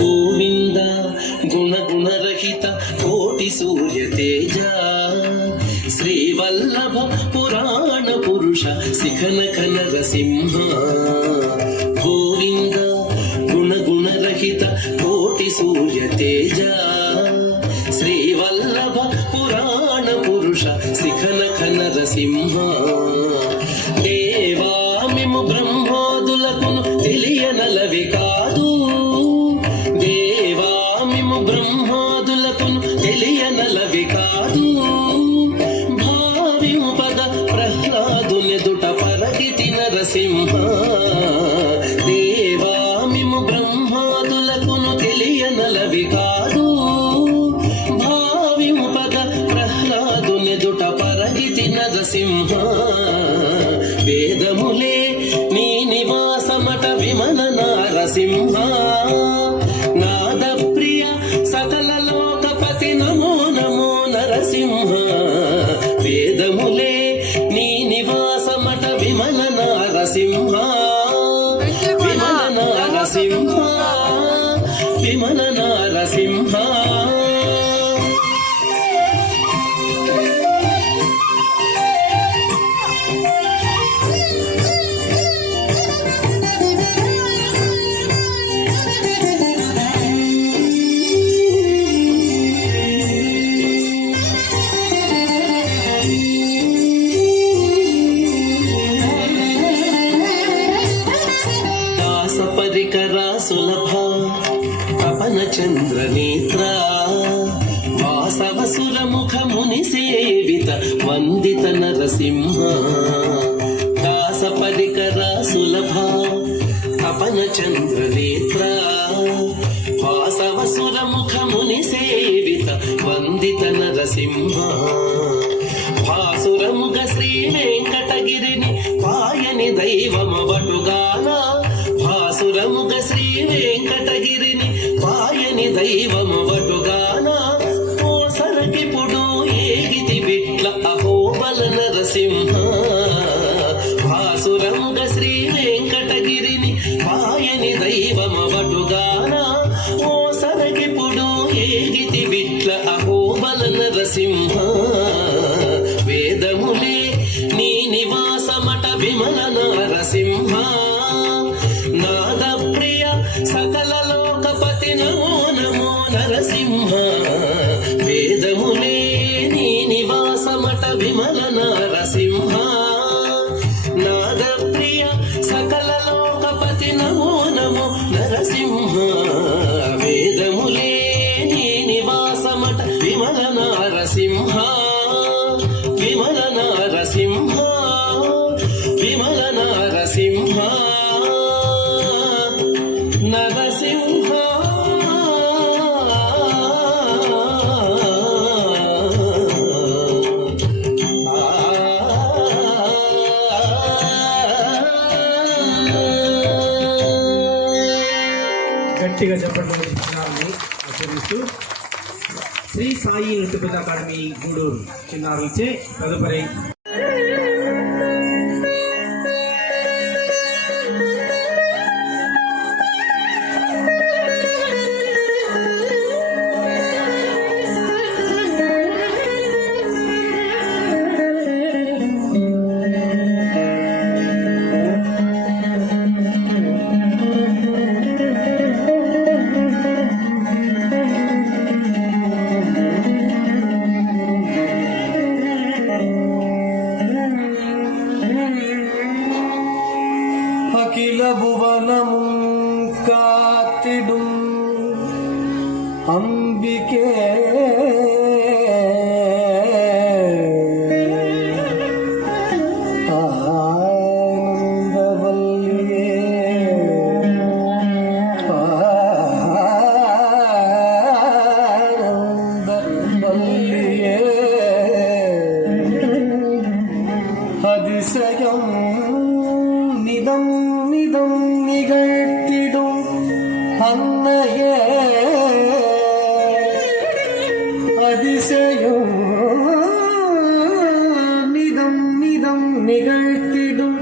ಗೋವಿಂದ ಗುಣಗುಣರಹಿತ ಕೋಟಿ ಸೂರ್ಯ ತೇಜ ಶ್ರೀವಲ್ಲಭ ಪುರಾಣ ಪುರುಷ ಶಿಖನಖ ನರಸಿಂಹ. ಗೋವಿಂದ ಗುಣಗುಣರಹಿತ ಕೋಟಿ ಸೂರ್ಯ ತೇಜ ಶ್ರೀವಲ್ಲಭ ಪುರಾಣ ಪುರುಷ ಶಿಖನಖ ನರసింహ. దేవా మేము బ్రహ్మోదులకును తెలియనలవి కాదు, దేవా మేము బ్రహ్మోదులకును తెలియనలవి కాదు. భావింపద ప్రహ్లాదునెదుట పరగితి నరసింహ. దేవా మేము బ్రహ్మోదులకును తెలియనలవి కాదు, భావింపద ప్రహ్లాదునెదుట పరగితి నరసింహ. వేదములే నీ నివాసమట విమల నారసింహ. నాద ప్రియ సకల లోకపతి నమో నమో నరసింహ. వేదములే నీ నివాసమట విమల నారసింహ. విమల నారసింహ, విమల నారసింహ. పరికరా సులభ తపన చంద్ర నేత్ర వాసవసుర ముఖ ముని సేవిత వందిత నరసింహ. దాస పరికరా సులభ తపన చంద్ర నేత్ర వాసవసుర ముఖ ముని సేవిత వందిత నరసింహ. భాసురముగ శ్రీ వెంకటగిరిని పాయని దైవమవటుగాన. భాసురముగ శ్రీ వెంకటగిరిని పాయని దైవమవటుగాన. ఓ సరకిపుడు ఏగితి విట్ల అహోబల నరసింహ. భాసురముగ శ్రీ వెంకటగిరిని పాయని దైవమవటుగాన. ఓ సరకిపుడు ఏగితి విట్ల అహోబల నరసింహ. వేదములే నీ నివాసమట విమల నరసింహ. నాద ప్రియ సకల లోకపతి నమో నమో నరసింహ. వేదములే నీ నివాసమట విమల నరసింహ. నాద ప్రియ సకల లోకపతి నమో నమో నరసింహ. వేదములే నీ నివాసమట విమల నరసింహ. విమల నరసింహ, విమల నరసింహ. నరసింహ గట్టిగా చెప్పండి. ఆచరిస్తూ శ్రీ సాయి నృత్య అకాడమీ గూడూరు చిన్నారులచే తదుపరి அகில புவனமும் காத்திடும் அம்பிகே அதிசயம் நிதம் நிதம் நிகழ்த்திடும் அன்னையே அதிசயம் நிதம் நிதம் நிகழ்த்திடும்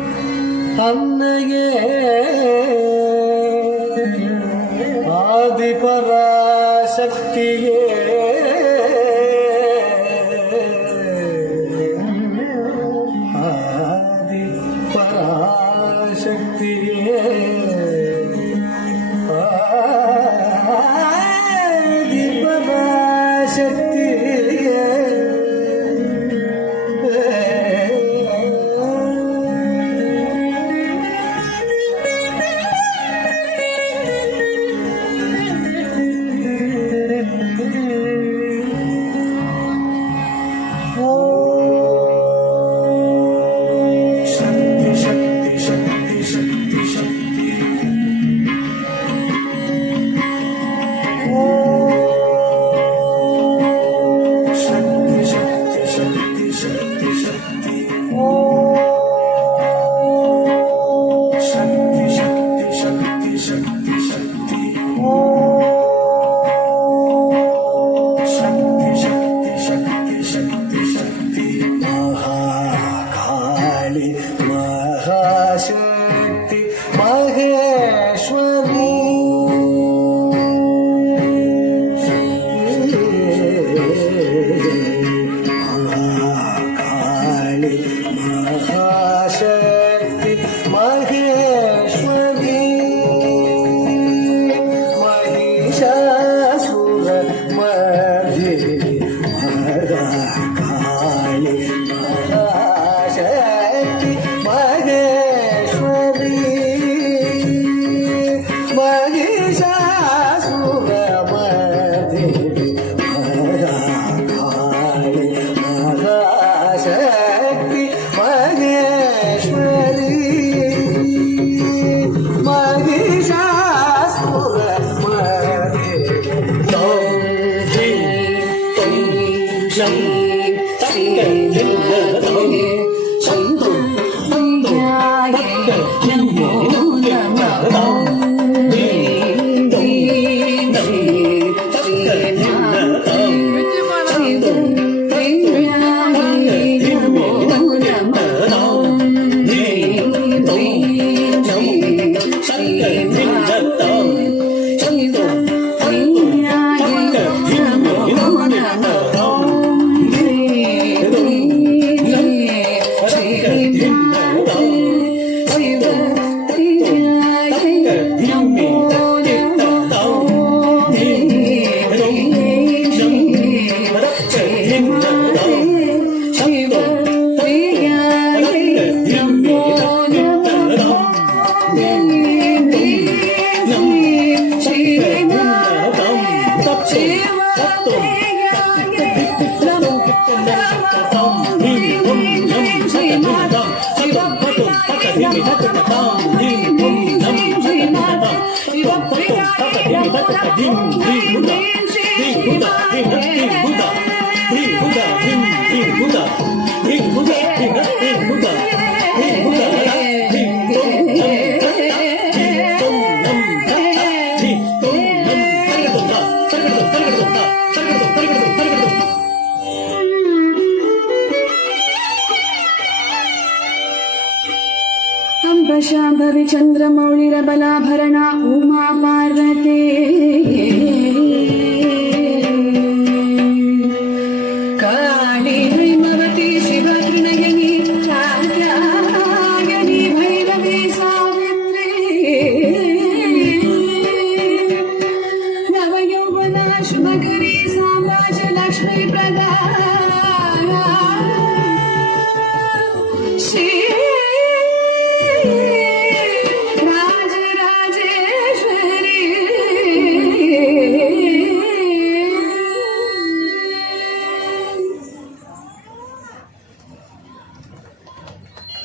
அன்னையே ஆதிபராசக்தியே ஆதிபராசக்தியே महाशक्ति महेश्वरी महाकाली महाशक्ति महेश्वरी महिषासुर मर्दिनी महाकाली महाशक्ति महेश्वरी महिषासुरमर्दिनी महाकाली महाशक्ति महेश्वरी शाम्भवी चन्द्रमौळिरबलाभरणा उमा पार्वती काली हैमवती शिवा त्रिनयनी कात्यायनी भैरवी सावित्री नवयौवना शुभकरी साम्राज्य लक्ष्मी प्रदा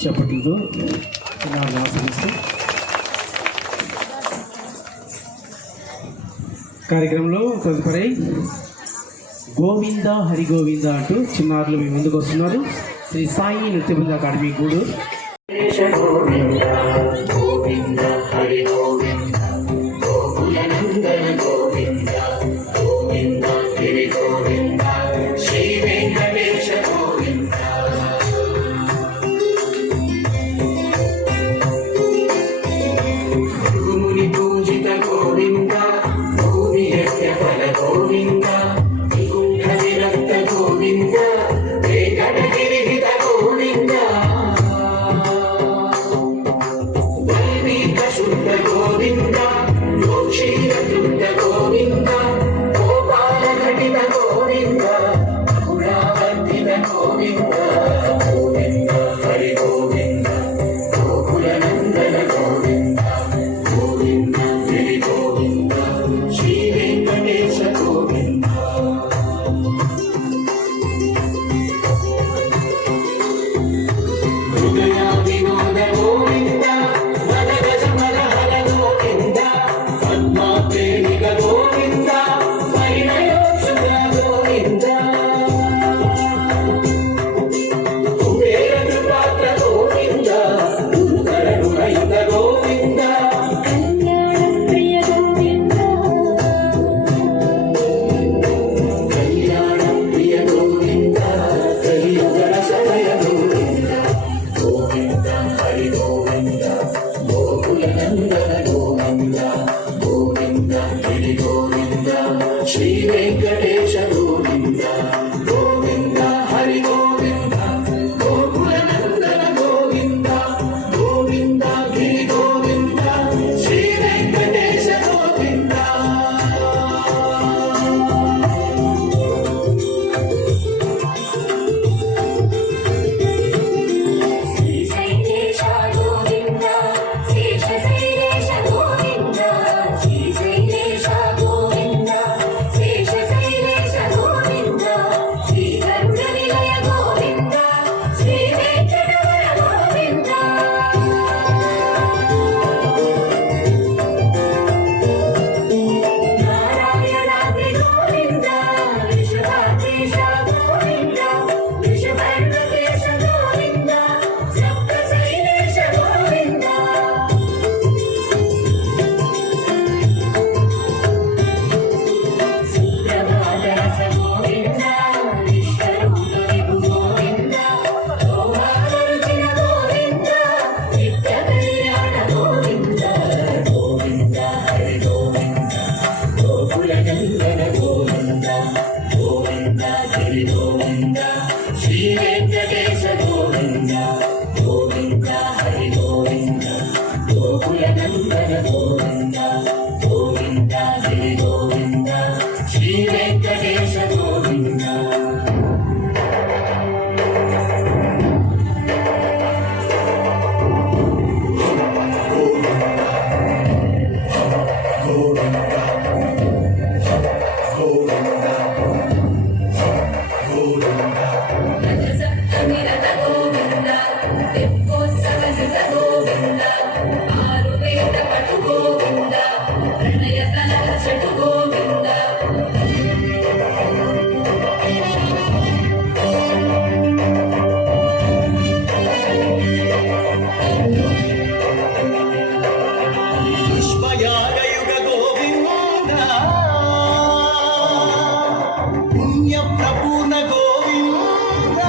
చప్పట్లతో చిన్నారులు ఆశీర్వదిస్తూ కార్యక్రమంలో తదుపరి గోవింద హరి గోవింద అంటూ చిన్నారులు మీ ముందుకు వస్తున్నారు. శ్రీ సాయి నృత్య బృంద అకాడమీ గూడూరు. గోవింద హరి గోవింద గోకుల నందన గోవింద గోవింద గిరి గోవింద శ్రీ వెంకటేశ గోవింద భూముని పూజిత గోవింద గోవింద వికుంఠ విరక్త గోవింద వెంకటగిరిహిత గోవింద వైదిక శుద్ధ గోవింద క్షీరశుద్ధ గోవింద గోపాల ఘటిత గోవింద గుణావర్ధిత గోవింద గోవింద హరి గోవింద గోకుల నందన గోవింద గోవింద గిరి గోవింద శ్రీ వెంకటేశ గోవింద హృదయ వినోద గోవింద నరగజ మరహర గోవింద పద్మాప్రేమిక గోవింద పరిణయోత్సుక గోవింద కుబేర కృపాత్ర గోవింద గురుకరుణయుత గోవింద ప్రియ గోవింద కళ్యాణ ప్రియ గోవింద కలియుగ సమయ గోవింద గోవింద హరి గోవింద గోకుల నందన గోవింద గోవింద గిరి గోవింద శ్రీ వెంకటేశ గోవింద గోవింద హరి గోవింద గోకుల నందన గోవింద గోవింద గిరి గోవింద శ్రీ వెంకటేశ గోవింద శ్రీశైలేశ గోవింద శేషశైలేశ గోవింద శ్రీశైలేశ గోవింద శేషశైలేశ గోవింద శ్రీకరుణ నిలయ గోవింద శ్రీ వెంకటవర గోవింద నారాయణాద్రి గోవింద విశ్వనాథేశ గోవింద విశ్వపర్వతేశ గోవింద సప్తశైలేశ గోవింద సుప్రభాతరస గోవింద విశ్వరూప విభు గోవింద గోమారుచిన గోవింద నిత్య కళ్యాణ గోవింద గోవింద హరి గోవింద గోకుల నందన గోవింద గోవింద గిరి గోవింద శ్రీ వెంకటేశ గోవింద గోవింద హరి గోవింద గోకుల నందన గోవింద గోవింద గిరి గోవింద శ్రీ వెంకటేశ గోవింద రథసప్తమిరథ గోవింద తెప్పోత్సవజిత గోవింద ఆరువేద పటు గోవింద ప్రణయ కలహ చటు గోవింద పుష్పయాగయుగ గోవింద పుణ్యప్రపూర్ణ గోవింద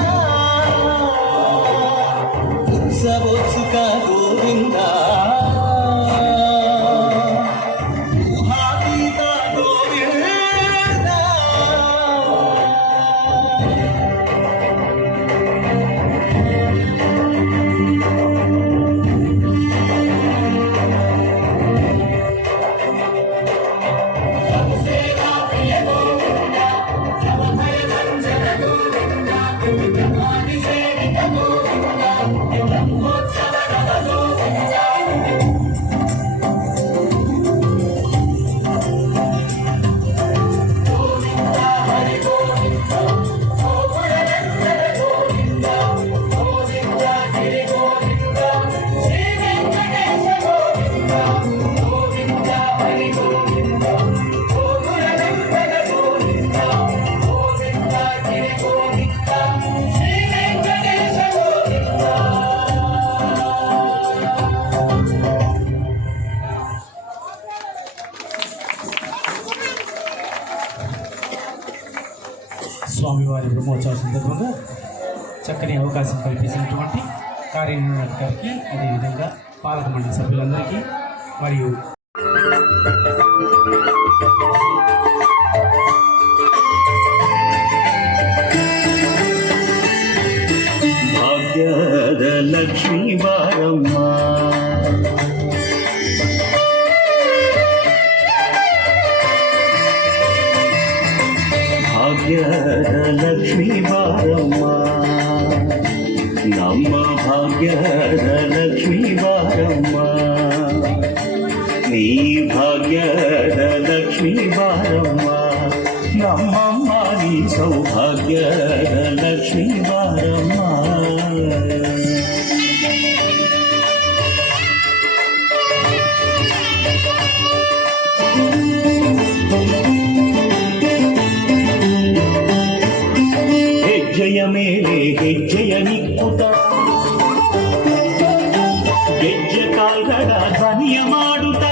ఉత్సవోత్సుక గోవింద ఊహాతీత గోవింద స్వామివారి బ్రహ్మోత్సవ సందర్భంగా చక్కని అవకాశం కల్పించినటువంటి కార్యనిర్వాహక గారికి అదేవిధంగా పాలక మండలి సభ్యులందరికీ మరియు ಭಾಗ್ಯದ ಲಕ್ಷ್ಮೀ ಬಾರಮ್ಮ ನಮ್ಮ ಭಾಗ್ಯದ ಲಕ್ಷ್ಮೀ ಬಾರಮ್ಮ ನೀ ಭಾಗ್ಯದ ಲಕ್ಷ್ಮೀ ಬಾರಮ್ಮ ನಮ್ಮಮ್ಮ ನೀ ಸೌಭಾಗ್ಯದ ಲಕ್ಷ್ಮೀ ಬಾರಮ್ಮ ಹೆಜ್ಜೆಯ ಮೇಲೆ ಹೆಜ್ಜೆಯ ನಿಕ್ಕುತ ಗೆಜ್ಜೆ ಕಾಲ್ಗಳ ಧ್ವನಿಯ ಮಾಡುತ್ತ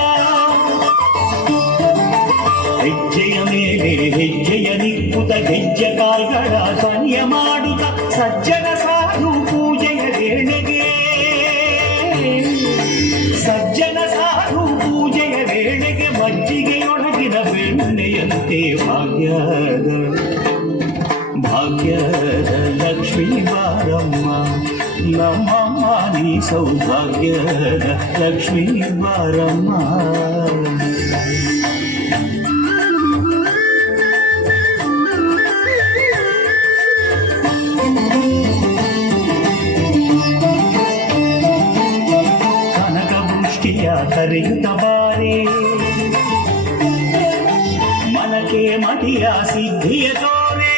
ಹೆಜ್ಜೆಯ ಮೇಲೆ ಹೆಜ್ಜೆಯ ನಿಕ್ಕುತ ಗೆಜ್ಜೆ ಕಾಲ್ಗಳ ಧ್ವನಿಯ ಮಾಡುತ್ತ ಸಜ್ಜನ ಸಾಧು ಪೂಜೆಯ ವೇಳೆಗೆ ಸಜ್ಜನ ಸಾಧು ಪೂಜೆಯ ವೇಳೆಗೆ ಮಜ್ಜಿಗೆಯೊಳಗಿನ ಬೆಣ್ಣೆಯಂತೆ ಭಾಗ್ಯದ ಲಕ್ಷ್ಮೀ ಬಾರಮ್ಮ ನಮ್ಮಮ್ಮ ನೀ ಸೌಭಾಗ್ಯದ ಲಕ್ಷ್ಮೀ ಬಾರಮ್ಮ ಕನಕವೃಷ್ಟಿಯ ಕರೆಯುತ್ತ ಬಾರೆ ಮನಕೆ ಮಟಿಯ ಸಿದ್ಧಿಯ ತೋರೆ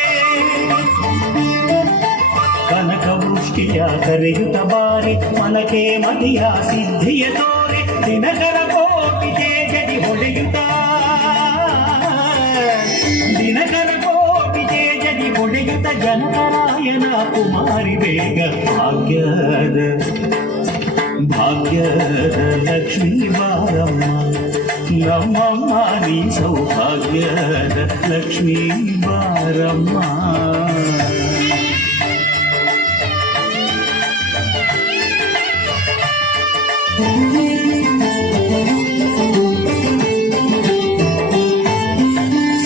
ಕನಕವೃಷ್ಟಿಯ ಕರೆಯುತ್ತ ಬಾರಿ ಮನಕೆ ಮಟಿಯ ಸಿದ್ಧಿಯ ತೋರೆ ದಿನಕರ ಕೋಟಿ ತೇಜದಿ ಹೊಡೆಯುತ್ತ ದಿನಕರ ಕೋಟಿ ತೇಜದಿ ಹೊಡೆಯುತ್ತ ಜನಕರಾಯನ ಕುಮಾರಿ ಬೇಗ ಭಾಗ್ಯದ ಲಕ್ಷ್ಮೀ ಬಾರಮ್ಮ ನಮ್ಮಮ್ಮ ನೀ ಸೌಭಾಗ್ಯದ ಲಕ್ಷ್ಮೀ ಬಾರಮ್ಮ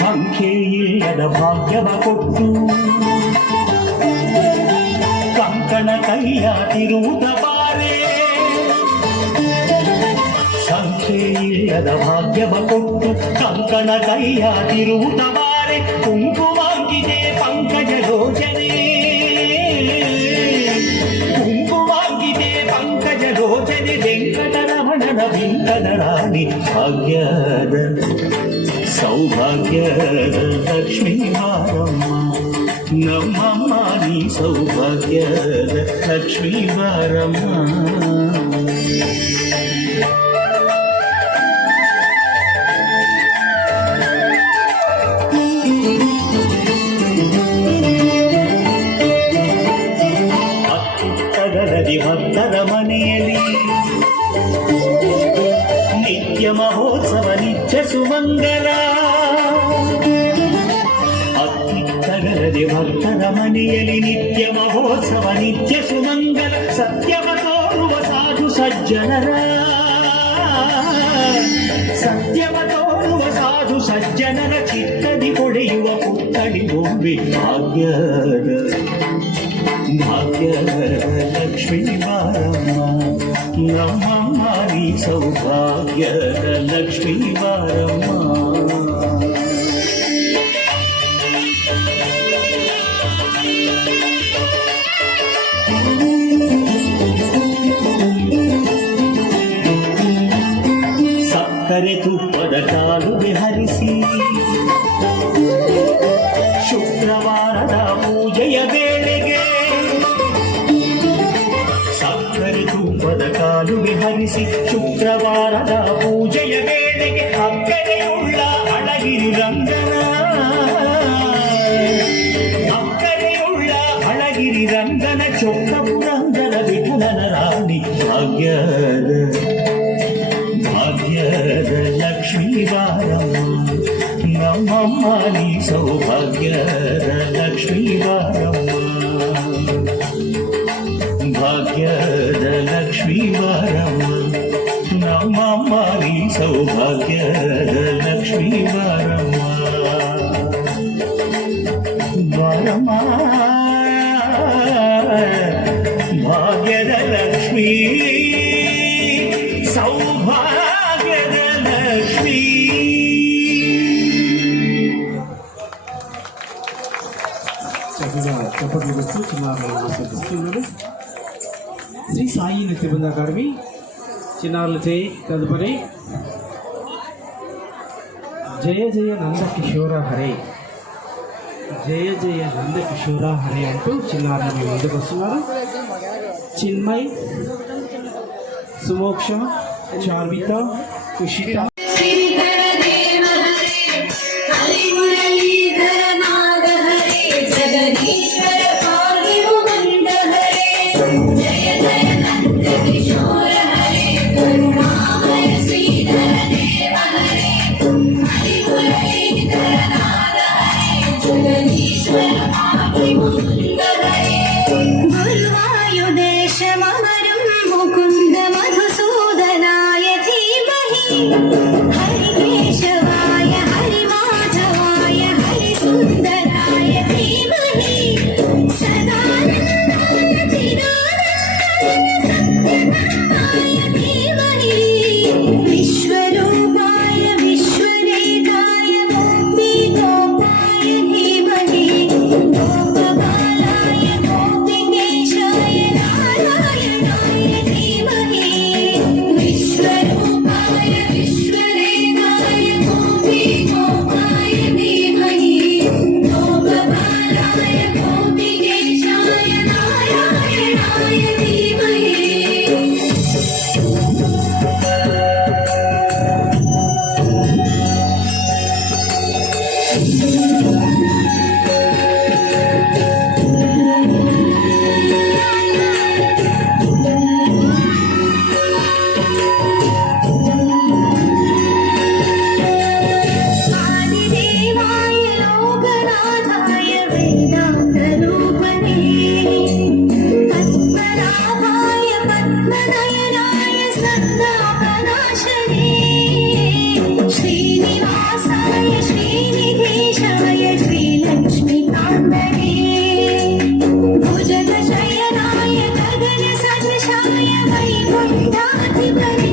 ಸಂಖ್ಯೆಯಿಲ್ಲದ ಭಾಗ್ಯವ ಕೊಟ್ಟು ಕಂಕಣ ಕೈಯ ತಿರುವುದ ಬಾರೆ ಸಂಖ್ಯೆಯಿಲ್ಲದ ಭಾಗ್ಯವ ಕೊಟ್ಟು ಕಂಕಣ ಕೈಯ ತಿರುವುದ ಬಾರೆ ಕುಂಕುಮಾಂಗಿದೆ ಪಂಕಜ ಲೋಚನೆ ಕುಂಕುಮಾಂಗಿದೆ ಪಂಕಜ ಲೋಚನೆ ವೆಂಕಟರಮಣನ ಬಿಂಕದ ರಾಣಿ ಭಾಗ್ಯದ ಸೌಭಾಗ್ಯದ ಲಕ್ಷ್ಮೀ ಬಾರಮ್ಮ ನಮ್ಮಮ್ಮ ನೀ ಸೌಭಾಗ್ಯದ ಲಕ್ಷ್ಮೀ ಬಾರಮ್ಮ ಅತ್ತಿತ್ತಗರದಿ ಭಕ್ತರ ಮನೆಯಲ್ಲಿ ನಿತ್ಯ ಮಹೋತ್ಸವ ನಿತ್ಯ ಸುಮಂಗಲ ಅತ್ತಿತ್ತಗರದಿ ಭಕ್ತರ ಮನೆಯಲ್ಲಿ ನಿತ್ಯ ಮಹೋತ್ಸವ ನಿತ್ಯ ಸುಮಂಗಲ ಸತ್ಯವ ತೋರುವ ಸಾಧು ಸಜ್ಜನರ ಸತ್ಯವ ತೋರುವ ಸಾಧು ಸಜ್ಜನರ ಚಿತ್ತದಿ ಹೊಡೆಯುವ ಪುತ್ತಳಿ ಬೊಂಬೆ ಭಾಗ್ಯದ ಲಕ್ಷ್ಮೀ ಬಾರಮ್ಮ ನಮ್ಮಮ್ಮ ನೀ ಸೌಭಾಗ್ಯದ ಲಕ್ಷ್ಮೀ ಬಾರಮ್ಮ ಸಕ್ಕರೆ ತುಪ್ಪದ ಕಾಲುವೆ ಹರಿಸಿ ಶುಕ್ರವಾರದ ಪೂಜೆಯ ವೇಳೆಗೆ ಸಕ್ಕರೆ ತುಪ್ಪದ ಕಾಲುವೆ ಹರಿಸಿ ಶುಕ್ರವಾರದ ಪೂಜೆಯ ವೇಳೆಗೆ ಅಕ್ಕರೆಯುಳ್ಳ ಅಳಗಿರಿ ರಂಗನ ಅಕ್ಕರೆಯುಳ್ಳ ಅಳಗಿರಿ ರಂಗನ ಚೊಕ್ಕಪುರಂಗನ ವಿಠಲನ ರಾಣಿ ಭಾಗ್ಯದ ಲಕ್ಷ್ಮೀ ಬಾರಮ್ಮ ನಮ್ಮಮ್ಮ ನೀ ಸೌಭಾಗ್ಯದ ಲಕ್ಷ್ಮೀ ಬಾರಮ್ಮ ಭಾಗ್ಯದ ಲಕ್ಷ್ಮೀ ಬಾರಮ್ಮ ನಮ್ಮಮ್ಮ ನೀ ಸೌಭಾಗ್ಯದ ಲಕ್ಷ್ಮೀ ಬಾರಮ್ಮ ಬಾರಮ್ಮ ಭಾಗ್ಯದ ಲಕ್ಷ್ಮೀ ಸೌಭಾಗ್ಯದ ಲಕ್ಷ್ಮೀ చక్కగా చప్పట్లు కొడుతూ చిన్నారులను ఆస్వాదిస్తున్నారు. శ్రీ సాయి నృత్య బృంద అకాడమీ చిన్నారులు చేయి. తదుపరి జయ జయ నంద కిషోర హరే, జయ జయ నంద కిషోర హరే అంటూ చిన్నారులు మీ ముందుకు వస్తున్నారు. చిన్మయ్, సుమోక్ష, చార్విత, కుషిత. శ్రీధర దేవ హరే హరి మురళీధర నాద హరే జగదీశ్వర పాగి ముకుంద హరే జయ జయ నంద కిశోర హరే కరుణామయ శ్రీధర దేవ హరే హరి మురళీధర నాద హరే జగదీశ్వర పాగి ముకుంద హరే గురువాయుదేశమమరం ముకుంద మధుసూదనాయ ధీమహి హరి కేశవాయ హరి మాధవాయ హరి సుందరాయ ధీమహి సదానందాయ చిదానందాయ సత్యధర్మాయ ధీమహి విశ్వరూపాయ విశ్వరేకాయ గోపీ గోపాయ ధీమహి గోపబాలాయ గోపికేశాయ నారాయణాయ ధీమహి విశ్వరూపాయ విశ్వరేకాయ గోపీ గోపాయ ధీమహి గోపబాలాయ గోపికేశాయ నారాయణాయ ధీమహి आदिदेवाय लोकनाथाय वेदान्तरूपणे पद्मनाभाय पद्मनयनाय सन्तापनाशने श्रीनिवासाय श्रीनिधीशाय श्रीलक्ष्मीकान्तने भुजगशयनाय गगनसदृशाय वैकुण्ठाधिपते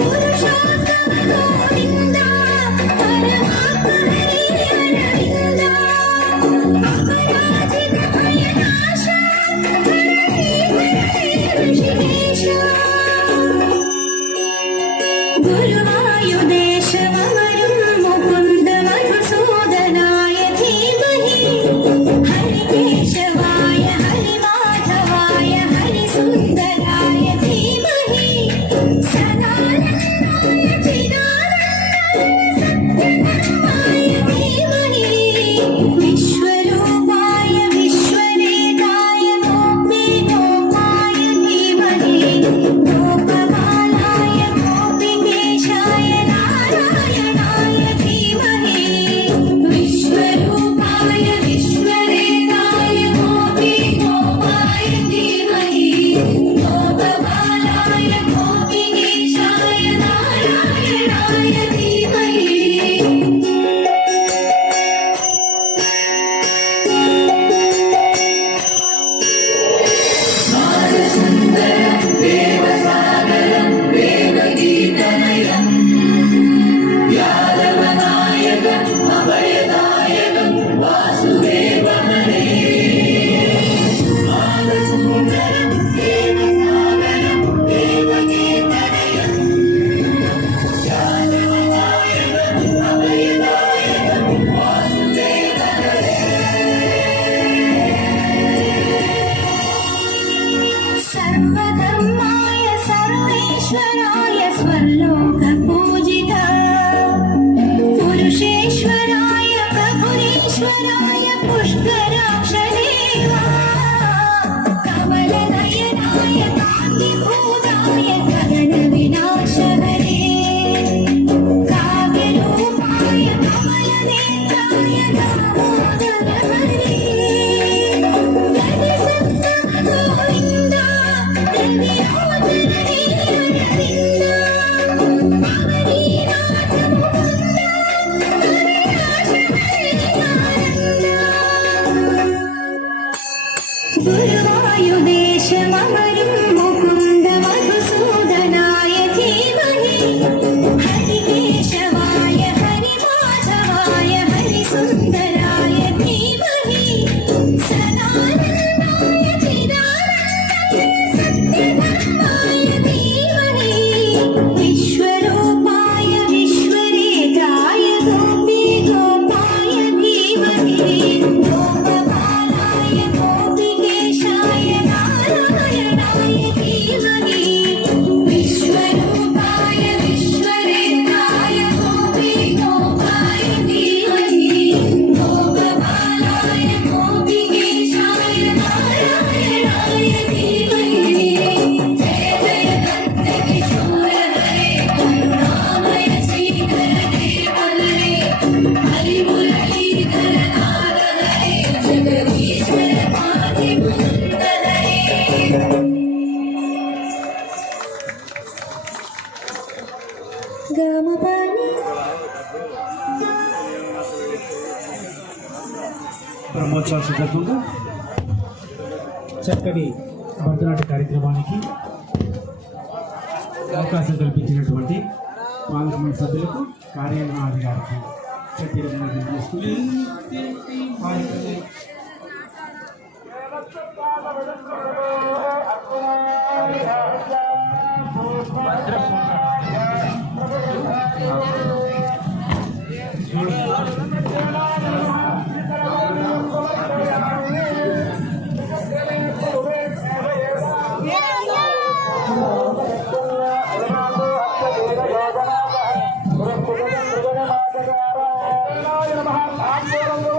पुरुषोत्तम गोविन्द परमात्म हरे अरविन्द अपराजित भयनाश हरे ऋषिकेश गुरुवायुदेशममरुं मुकुन्द मधुसूदनाय धीमहि हरि केशवाय हरि माधवाय हरि सुन्दराय धीमहि सदानन्दाय चिदानन्दाय सत्यधर्माय धीमहि विश्वरूपाय विश्वरेकाय गोपी गोपाय धीमहि गोपबालाय गोपिकेशाय नारायणाय धीमहि विश्वरूपाय विश्वरेकाय गोपी गोपाय धीमहि गोपबालाय गोपिकेशाय नारायणाय धीमहि सर्वधर्माय सर्वेश्वराय स्वर्लोकपूजित पुरुषेश्वराय प्रभुरेश्वराय पुष्कराक्षदेवा कमलनयनाय कान्तिभूताय गगनविनाश हरे काव्यरूपाय कमलनेत्राय दामोदर हरे गणसत्तम गोविन्द रविराजन हे अरविन्द अमरीनाथ मुकुन्द हरिदास हरे आनन्द गुरुवायुदेशममरुं मुकुन्द मधुसूदनाय धीमहि हरि केशवाय हरि माधवाय हरि सुन्दराय धीमहि బ్రహ్మోత్సవ సందర్భంగా చక్కని భరతనాట్య కార్యక్రమానికి అవకాశం కల్పించినటువంటి పాలకమండలి సభ్యులకు కార్యనిర్వహణాధికారికి ప్రత్యేకంగా చేసుకుని యోజన